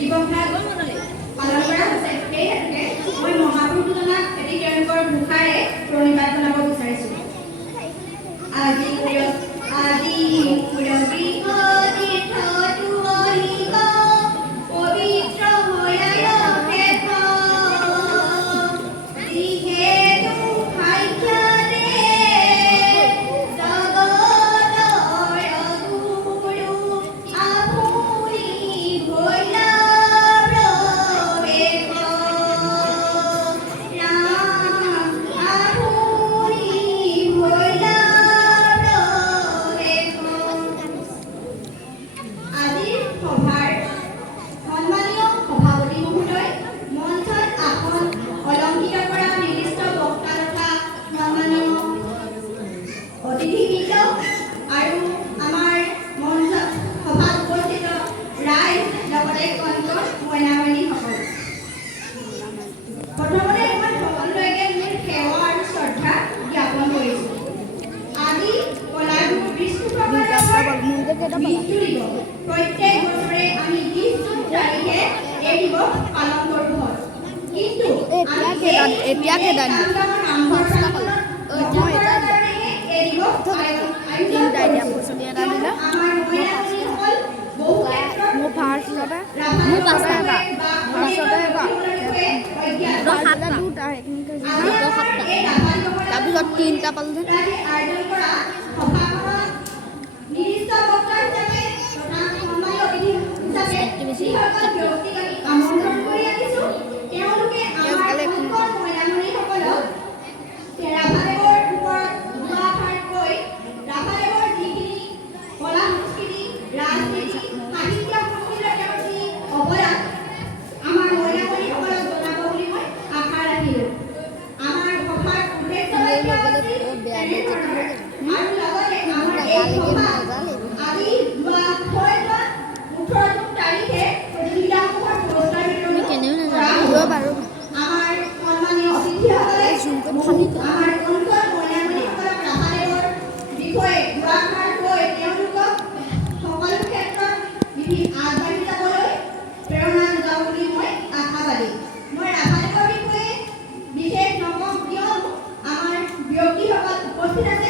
দিৱসভাগ পালন কৰা হৈছে। সেই হেতুকে মই মহাপুৰুষজনাক এটি তেওঁলোকৰ মুখাৰে প্ৰণিপাত জনাব বিচাৰিছোঁ। আজি প্ৰত্যেক বছৰে আমি 20 জুন তাৰিখে এই দিৱস পালন কৰোঁ। কিন্তু তিনটা পালো ব্যক্তিসকল উপস্থিত আছে।